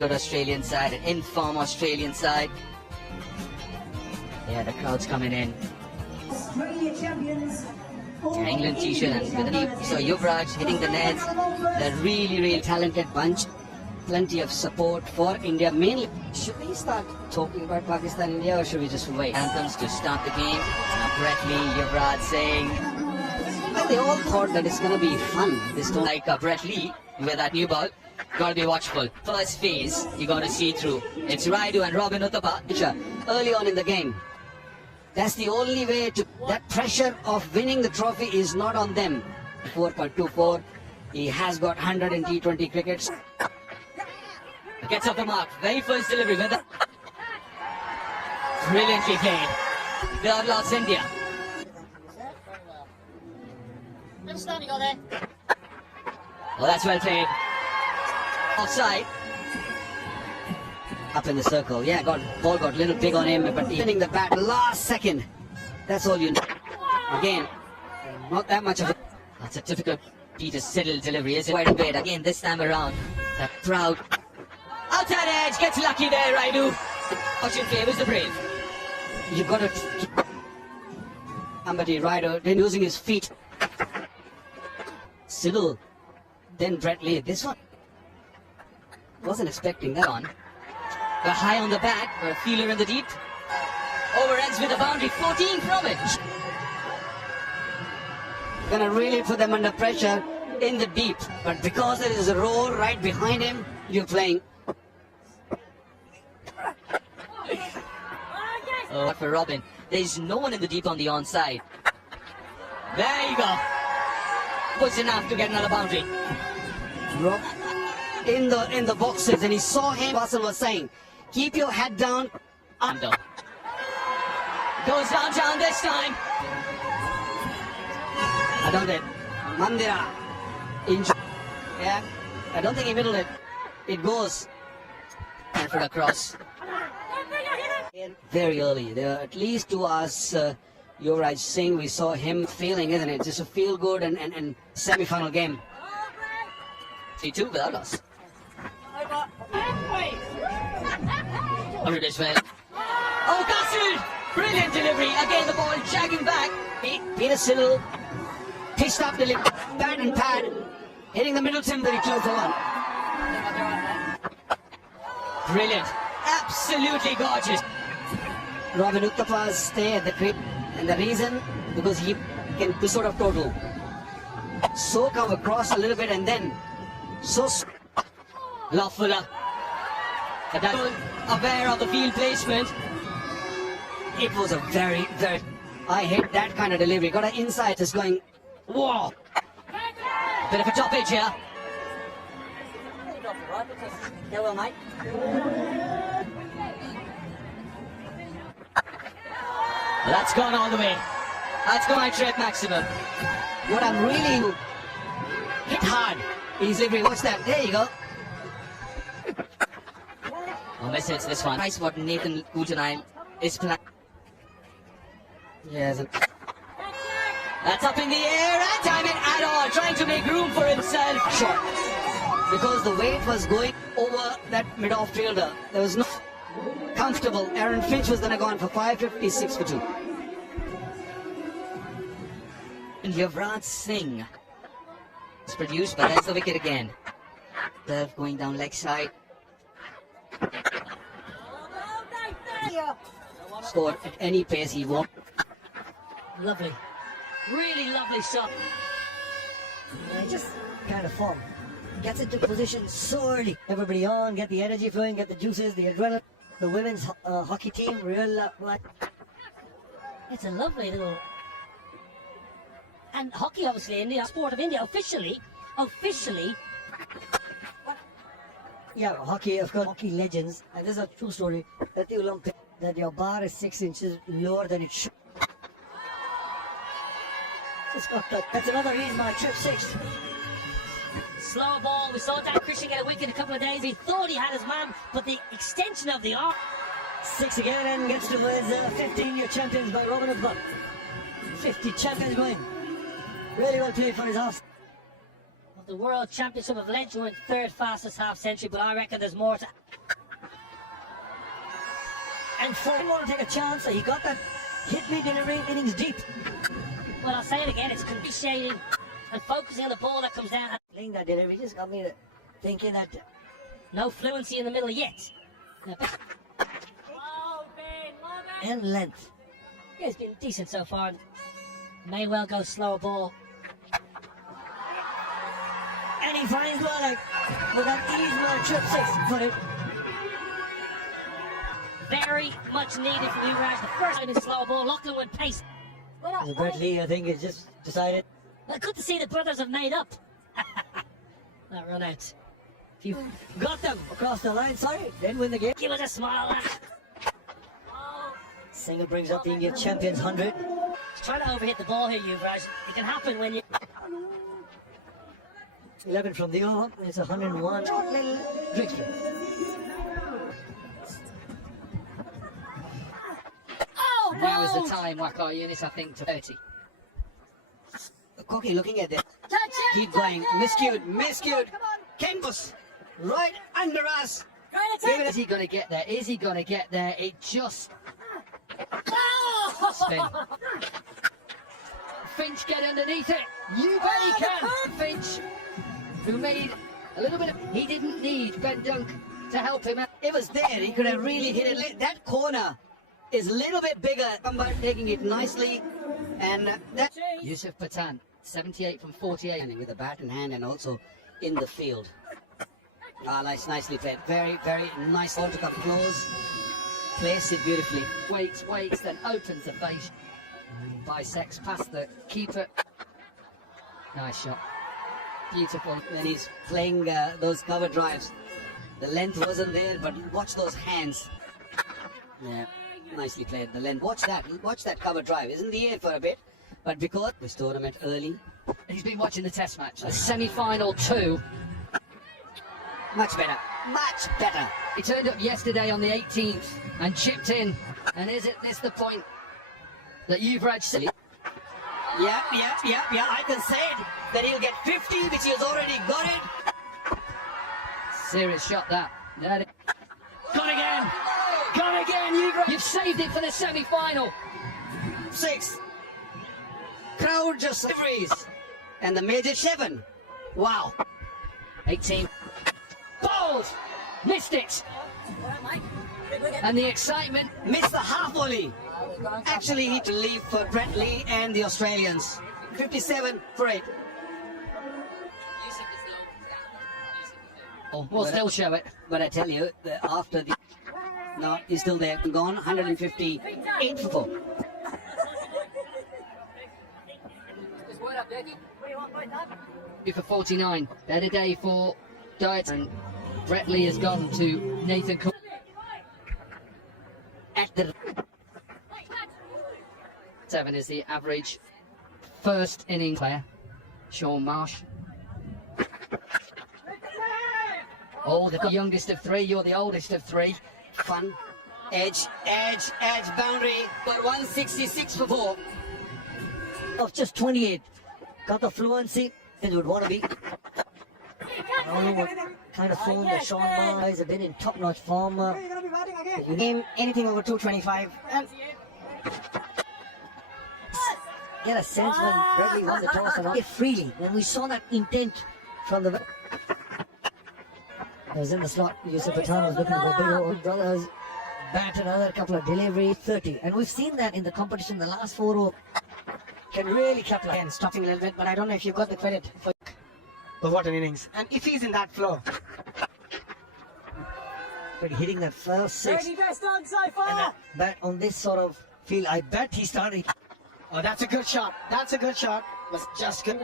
Good Australian side, an in-form Australian side. Yeah, the crowd's coming in. Australia champions. Yeah, England t-shirt and with the knee. So Yuvraj hitting the nets. They're really talented bunch. Plenty of support for India. Mainly, should we start talking about Pakistan India or should we just wait? Anthems to start the game. Now Brett Lee, Yuvraj saying. Well, they all thought that it's gonna be fun. This don't like Brett Lee with that new ball. Gotta be watchful. First phase, you gotta see through. It's Raidu and Robin Uthappa early on in the game. That's the only way to. That pressure of winning the trophy is not on them. 4.24. He has got 100 in T20 crickets. Gets off the mark. Very first delivery with the. Brilliantly played. The Allblacks India. Understand you got there. Oh, that's well played. Offside. Up in the circle. Yeah, ball got a little big on him, but he's winning the bat last second. That's all you need. Again, not that much of a. That's a typical Peter Siddle delivery, is it? Quite a bit. Again, this time around. That proud. Outside edge, gets lucky there, Raidu. Caution favors the brave. You've got to keep somebody, Raidu, then using his feet. Siddle, then Brett Lee. This one wasn't expecting that on. But high on the bat, got a feeler in the deep. Over ends with a boundary, 14 from it. Gonna really put them under pressure in the deep. But because there is a roll right behind him, you're playing. Oh, for Robin, there's no one in the deep on the onside. There you go. Puts enough to get another boundary. In the boxes, and he saw him. Russell was saying, keep your head down. Under. Goes down this time. I don't think Mandira. Yeah, I don't think he middled it. It goes. And for the cross. Very early. There are at least 2 hours. Yuvraj Singh, we saw him failing, isn't it? Just a feel good and semi-final game. 3-2 without us. Oh, Castle! Brilliant delivery. Again, the ball jagging back. Peter Siddle pitched up the pad and pad, hitting the middle tim very close to one. Brilliant. Absolutely gorgeous. Robin Uthappa's stay at the crib, and the reason, because he can do sort of total. So come across a little bit and then so Lawfuller. Aware of the field placement. It was a very. I hate that kind of delivery. Got an inside, just going, whoa. Bit of a toppage here. Yeah, well, mate. Well, that's gone all the way. That's gone my trip maximum. What I'm really hit hard is if we watch that. There you go. Oh, miss hits this one. Nice what Nathan Ujanai is playing. Yes. That's up in the air and time it at all. Trying to make room for himself. Short. Because the weight was going over that mid-off fielder. There was no comfortable. Aaron Finch was gonna go on for 556 for 2. And Yuvraj Singh is produced, but that's the wicket again. Serve going down leg side. Score at any pace he wants. Lovely. Really lovely shot. Just kind of form. Gets into position so early. Everybody on, get the energy flowing, get the juices, the adrenaline. The women's hockey team, real It's a lovely little. And hockey, obviously, India, sport of India, officially. Yeah, hockey, of course, hockey legends. And this is a true story. At the Olympics, that your bar is 6 inches lower than it should. Just got that. That's another reason my trip 6. Slow ball. We saw Dan Christian get a wicket a couple of days. He thought he had his man, but the extension of the arm. 6 again and gets to his 15-year champions by Robin Uthappa. 50 champions going. Really well played for his house. The World Championship of Lent were in third fastest half century, but I reckon there's more to. And Ford want to take a chance. He got that hit me delivery innings deep. Well, I'll say it again, it's appreciating and focusing on the ball that comes down. Playing that delivery just got me thinking that No fluency in the middle yet. in length. Yeah, it's been decent so far. May well go slower ball. And he finds Wallach with that easy trip 6-footed. Very much needed from Yuvraj. The first time in slower ball, Lachlan would pace. Brett Lee, I think, has just decided. Well, good to see the brothers have made up. That run out. If you got them across the line, sorry, then win the game. Give us a smile, lad. Single brings up the Indian champions 100. He's trying to overhit the ball here, Yuvraj. It can happen when you. 11 from the over. It's 101. Short little victory. Oh, Now is the time, Waka units, I think, to 30. Cocky looking at it. Keep going. Miscued. Kenbus. Right under us. Is he going to get there? Is he going to get there? It just... Spin. Finch, get underneath it. You bet he can. Finch, who made a little bit of... He didn't need Ben Dunk to help him out. It was there. He could have really hit it. That corner is a little bit bigger. Somebody taking it nicely. And that... Yusuf Pathan, 78 from 48. With a bat in hand and also in the field. Nicely played. Very, very nice ball to come close. Place it beautifully. Waits, then opens the face. Bisects past the keeper. Nice shot. Beautiful. When he's playing those cover drives. The length wasn't there, but watch those hands. Yeah, nicely played. The length. Watch that cover drive. It's in the air for a bit, but because this tournament early, and he's been watching the test match. The semi-final 2. Much better. He turned up yesterday on the 18th and chipped in. And is this the point that Yuvraj said? Yeah, I can say it, that he'll get 50, which he has already got it. Serious shot that. Gone again, Yuvraj. You've saved it for the semi-final. 6. Crowd just freeze. And the major 7. Wow. 18. Balls! Missed it! And the excitement missed the half volley. Actually, he to leave for Brett Lee and the Australians. 57 for 8. We'll still show it, but I tell you, after the... No, he's still there. Gone, 158 for 4. For 49. Better day for Diet, and Brett Lee has gone to Nathan Cook. At the 7 is the average first inning player. Sean Marsh. Oh, the youngest of 3, you're the oldest of 3. Fun. Edge, boundary. But 166 for 4. Of just 28. Got the fluency that you would want to be. I don't know what kind of form the Sean Marsh guys have been in top-notch form. You name anything over 225. And get a sense when Bradley won the toss and freely. When we saw that intent from the... It was in the slot. Yusuf Pathan was looking for bigger old brothers. Bat another couple of deliveries. 30. And we've seen that in the competition. The last 4 can really capitalize. Again, stopping a little bit, but I don't know if you got the credit for... But what an innings. And if he's in that flow. But hitting that first 6. Very best done so far. But on this sort of field, I bet he started. Oh, that's a good shot. That's a good shot. Was just good.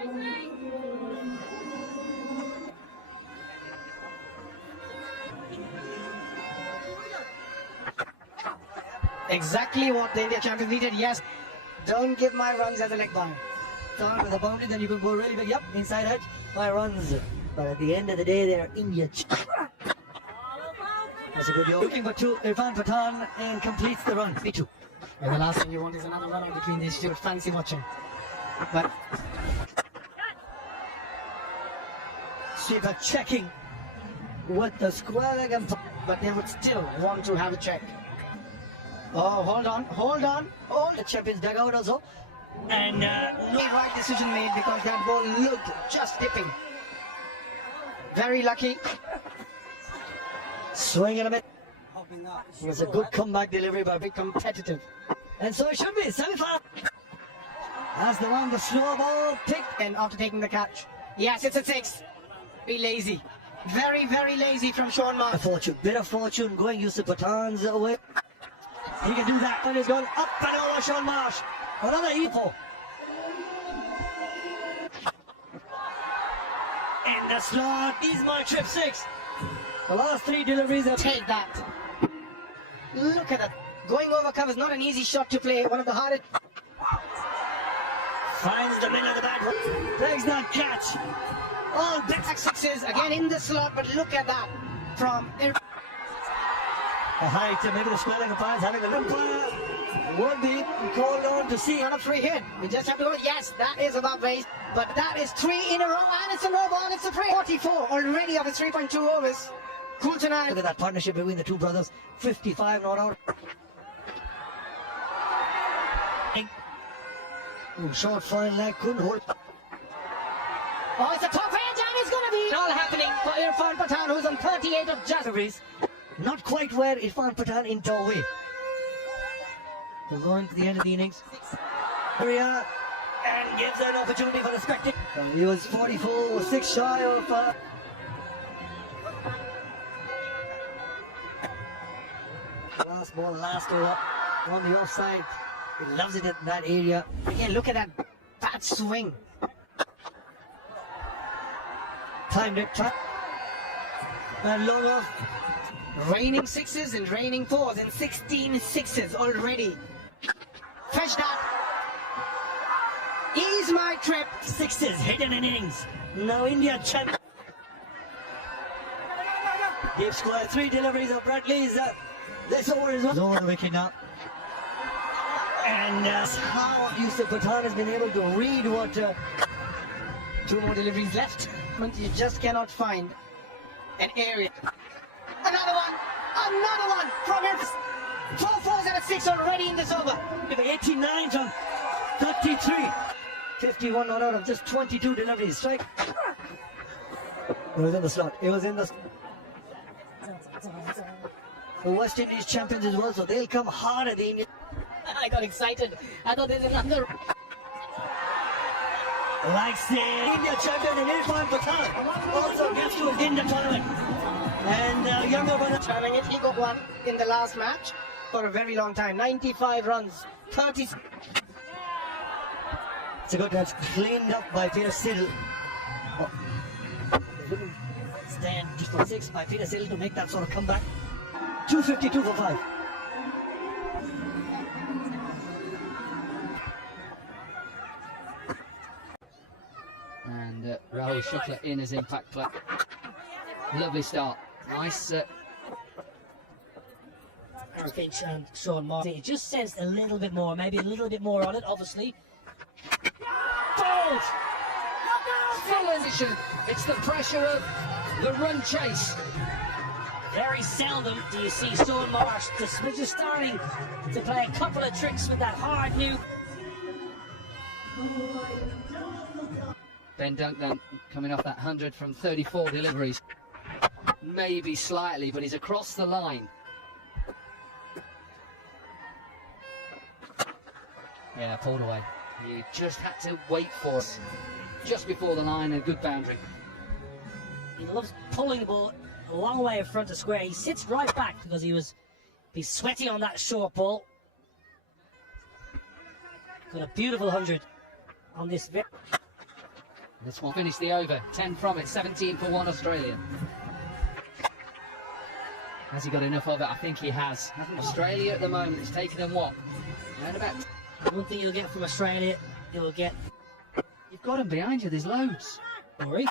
Exactly what the India champions needed. Yes. Don't give my runs as a leg bound. Start with a boundary, then you can go really big. Yep, inside edge. My runs. But at the end of the day, they're India. That's a good goal. Looking for 2. Irfan Pathan and completes the run. Me too. And the last thing you want is another run between these two. Fancy watching. But sweeper checking with the square leg and But they would still want to have a check. Oh, hold on, hold on, hold. the champions dugout also. And No right decision made because that ball looked just dipping. Very lucky. swinging a bit. It was a good comeback delivery by Very competitive. and so it should be semi-final. As the one, the slow ball picked. And after taking the catch, yes, it's a 6. Be lazy. Very, very lazy from Sean A Marsh. fortune, bit of fortune going Yusuf Pathan's way. He can do that, and he's gone up and over Sean Marsh. Another equal. In the slot, he's my trip 6. The last 3 deliveries are Take that. Look at that. Going over cover is not an easy shot to play. One of the hardest. finds the middle of the bat. Takes that catch. All big 6s again in the slot, but look at that. From The height, maybe the square leg umpires having a look. Would be called on to see. on a free hit. We just have to go. Yes, that is above base. But that is 3 in a row, and it's a no ball. It's a free. 44 already of his 3.2 overs. Cool tonight. Look at that partnership between the two brothers. 55 not out. Short fine leg, couldn't hold. Oh, it's a top edge, and it's going to be all happening for Irfan Pathan, who's on 38 of just. Deliveries. Not quite where Irfan Pathan in away. They're going to the end of the innings. Area and gives an opportunity for the spectator. He was 44, was 6 shy of. Last ball, last over on the offside. He loves it in that area. Again, look at that bat swing. Timed it. And long off. Raining 6s and raining 4s and 16 6s already. Fetch that. Ease my trip. 6s hidden in innings. Now India champ. They've scored 3 deliveries of Bradley's. This over is over the wicket now. And that's how Yusuf Pathan has been able to read what. 2 more deliveries left. You just cannot find an area. Another one from him. 4 4s and a 6 already in this over. 89 from 33. 51 not out of just 22 deliveries. Strike. It was in the slot. It was in the. The West Indies champions as well, so they'll come hard at the Indian. I got excited. I thought there's another. Like say, India champion and Irfan Pathan also gets to in the tournament. And younger brother Turning it, he got one in the last match for a very long time. 95 runs, 30. It's a good catch, cleaned up by Peter Siddle. Stand just for 6 by Peter Siddle to make that sort of comeback. 252 for 5. And Rahul Shukla in as impact player. Lovely start. Nice. Finch and Sean Martin. It just sensed a little bit more, maybe a little bit more on it, obviously. Bold! Full position. It's the pressure of the run chase. Very seldom do you see Sean Marsh just starting to play a couple of tricks with that hard new. Ben Duncan coming off that 100 from 34 deliveries. Maybe slightly, but he's across the line. Yeah, pulled away. He just had to wait for it. Just before the line, a good boundary. He loves pulling the ball a long way in front of square. He sits right back because he's sweaty on that short ball. Got a beautiful 100 on this. This one finished the over. 10 from it, 17 for 1 Australia. Has he got enough of it? I think he has. Australia at the moment is taking them what? Around about. One thing you'll get from Australia, you'll get. You've got him behind you, there's loads. Rory.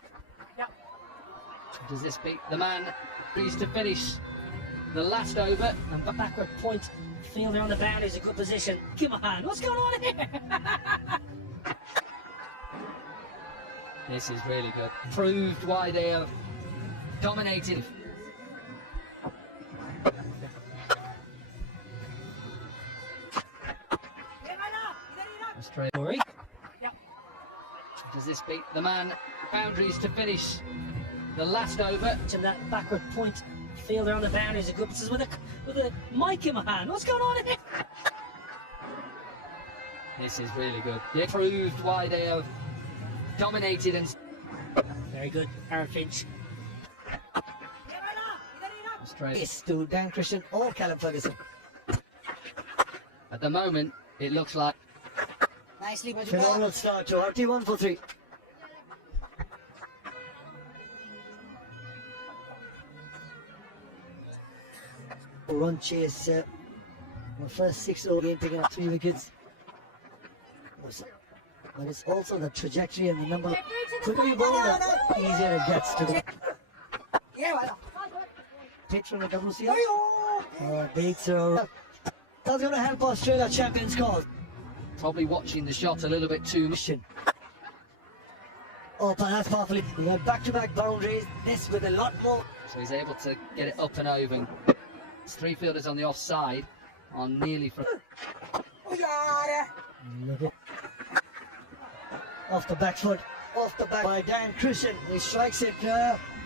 Does this beat the man who used to finish the last over? And backward point fielder on the boundary is a good position. Come on, what's going on here? This is really good. Proved why they have dominated. Australia. Does this beat the man boundaries to finish the last over? And that backward point fielder on the boundaries is good. This is with a mic in my hand. What's going on here? This is really good. They proved why they have dominated and Very good, Aaron Finch. Australia. It's to Dan Christian or Callum Ferguson. At the moment, it looks like Nicely, Bajuka. Phenomenal start to RT 1 for 3. Run chase. The first 6 over game, picking up 3 wickets. But it's also the trajectory and the number. Quicker you bowl, the easier it gets to the pitch from the WCR. Dates are. That's going to help Australia champions cause. probably watching the shot a little bit too much. Oh, perhaps powerfully. We had back-to-back boundaries. This with a lot more. So he's able to get it up and over. There's 3 fielders on the offside on nearly from. Off the back foot. Off the back by Dan Christian. He strikes it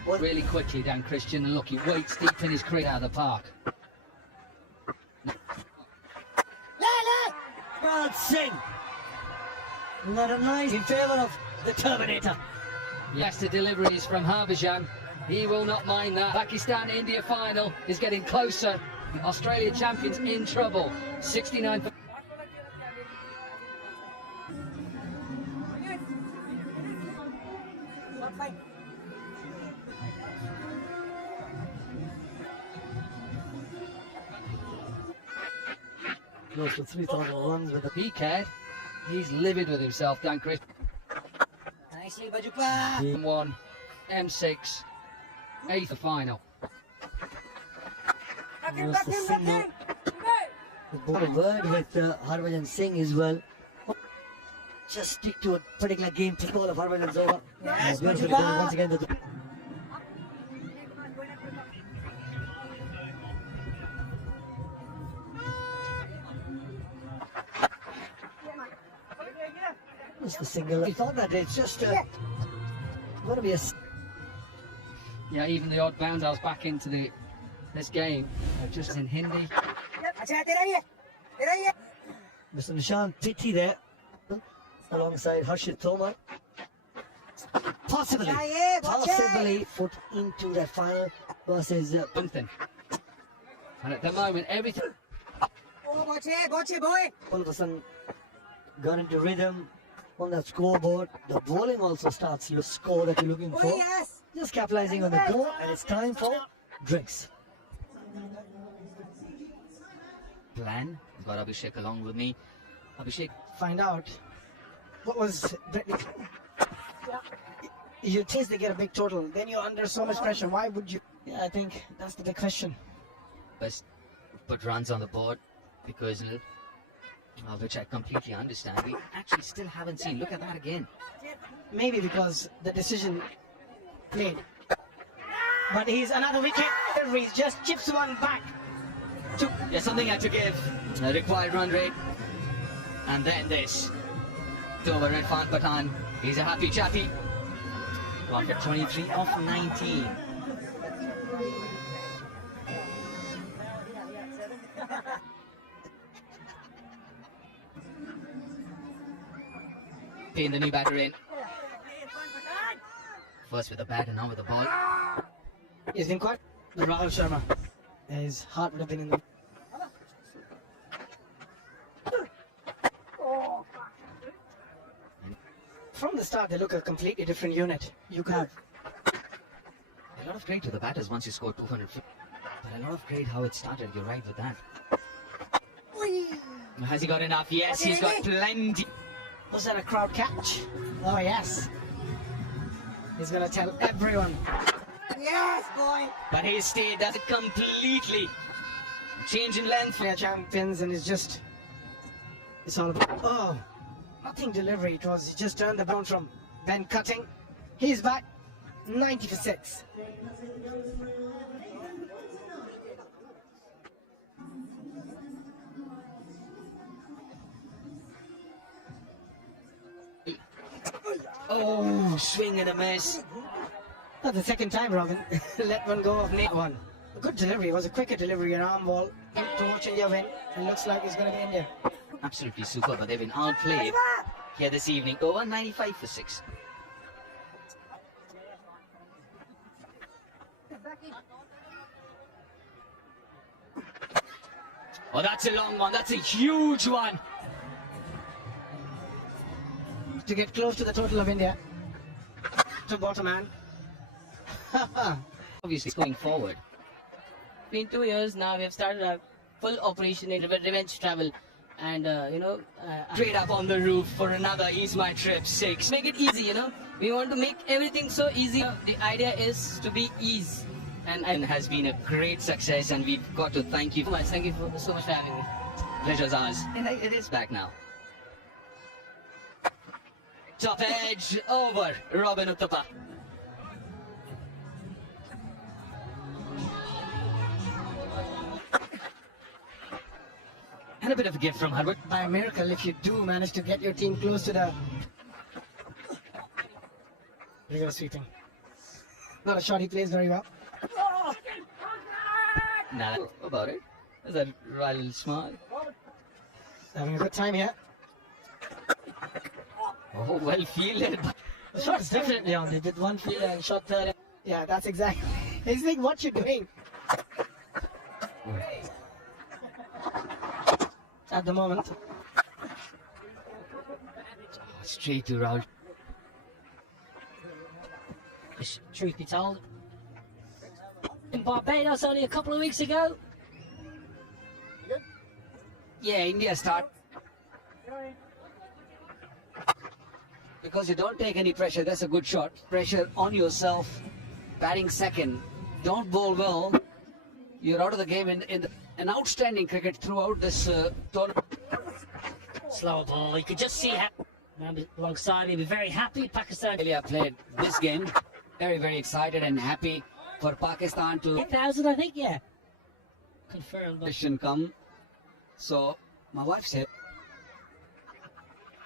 Really quickly, Dan Christian, and look, he waits deep in his crease out of the park. Raj Singh. Not a nice in favour of the Terminator. Yes, the deliveries from Harbhajan. He will not mind that. Pakistan-India final is getting closer. Australia champions in trouble. 69. Close to 3,000 runs with the PK. He's livid with himself, Dan Christian. Nicely, Bajuka. 1, M6, 8th final. was the signal. The ball word with Harbhajan Singh as well. Just stick to a particular game. The ball of Harbhajan's over. Yes, Beautifully Bajuka. done once again. It's the single. He thought that it's just going to be a. Yeah, even the odd bounce back into this game, just in Hindi. Mr. Nishant Pitti there, alongside Harshit Tomar. Possibly put into the final versus Something. And at the moment, everything. all of a sudden got into rhythm on that scoreboard. The bowling also starts to score that you're looking for. Just capitalizing on the goal, and it's time for drinks. Plan. I've got Abhishek along with me. Abhishek, Find out what was. You think they get a big total, then you're under so much pressure. Why would you? Yeah, I think that's the big question. best put runs on the board because which I completely understand. We actually still haven't seen. Look at that again. Maybe because the decision played. But he's another wicket. He just chips one back. There's something had to give. A required run rate. And then this. Over Irfan Pathan. He's a happy chatty. 23 off 19. Paying the new batter in. First with the bat and now with the ball. He's been quite. The Rahul Sharma. His heart would have been in the. From the start, they look a completely different unit. You can't. A lot of credit to the batters once you score 200. But a lot of credit how it started. You're right with that. Has he got enough? Yes, he's got plenty. Was that a crowd catch? Oh, yes. He's going to tell everyone. Yes, boy. But he stayed. Does it completely change in length? They're champions, and it's just. It's all about. Oh, nothing delivery. It was. He just turned the ball from Ben Cutting. He's back 90 for 6. Oh, swing and a miss. That's the second time, Robin. Let one go of net one. A good delivery. It was a quicker delivery, an arm ball to watch India win. It looks like it's going to be India. Absolutely super, but they've been outplayed here this evening. Over 95 for 6. Oh, that's a long one. That's a huge one. To get close to the total of India. To bottom man. Obviously, it's going forward. Been 2 years now. We have started a full operation in revenge travel, and Straight up on the roof for another Ease My Trip 6. make it easy. We want to make everything so easy. The idea is to be ease, And has been a great success, and we've got to thank you. Thank you so much for having me. Pleasure's ours. And it is back now. Top edge over Robin Uttapa. And a bit of a gift from Harvard. By a miracle, if you do manage to get your team close to the reverse sweeping. Not a shot he plays very well. Nah, about it. Is that Riley Smart? Having a good time here. Oh, well fielded. The shot is definitely on. They did one field and shot third. Yeah, that's exactly. He's like, what you doing? At the moment. Straight to Raul. Truth be told, in Barbados only a couple of weeks ago. Yeah, India start. Because you don't take any pressure, that's a good shot. Pressure on yourself, batting second. Don't bowl well. You're out of the game an outstanding cricket throughout this tournament. Slow ball. You could just see how. Alongside, he'd be very happy. Pakistan. India played this game. Very, very excited and happy for Pakistan to 8,000, I think. Yeah. Confirmed. But mission come. So my wife said,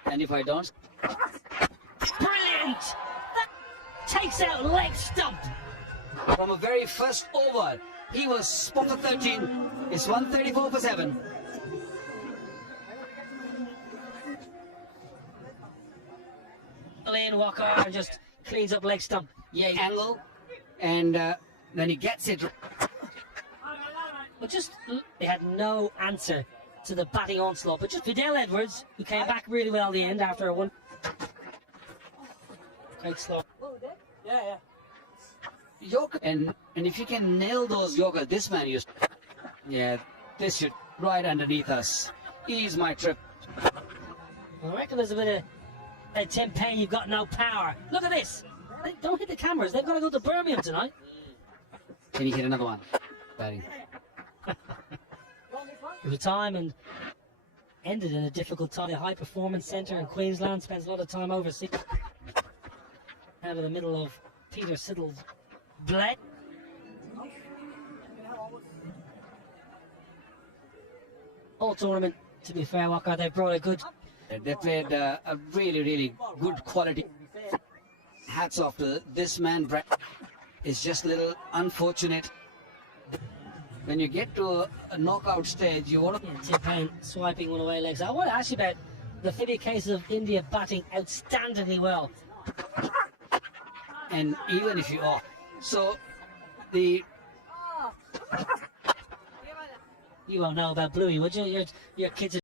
and if I don't, brilliant! That takes out leg stump. from a very first over, he was spot for 13. It's 134 for 7. Lane Walker just cleans up leg stump. Yeah, angle, and when he gets it, But just they had no answer to the batting onslaught. But just Fidel Edwards, who came back really well at the end after a one. Quite slow. Yorker, and if you can nail those Yorker, this man used. Yeah, this should right underneath us. Ease My Trip. I reckon there's a bit of Tim Payne, you've got no power. Look at this. Don't hit the cameras. They've got to go to Birmingham tonight. Can he hit another one? Batting. It was a time and ended in a difficult time. The high performance centre in Queensland spends a lot of time overseas. Out of the middle of Peter Siddle's bled. All tournament, to be fair, Walker, they brought a good. They played a really, really good quality. Hats off to this man, Brett. It's just a little unfortunate. When you get to a knockout stage, you want to. Yeah, Tim Payne swiping one away legs. I want to ask you about the 50 cases of India batting outstandingly well. And even if you are. So, the. You won't know about Bluey, would you? Your kids are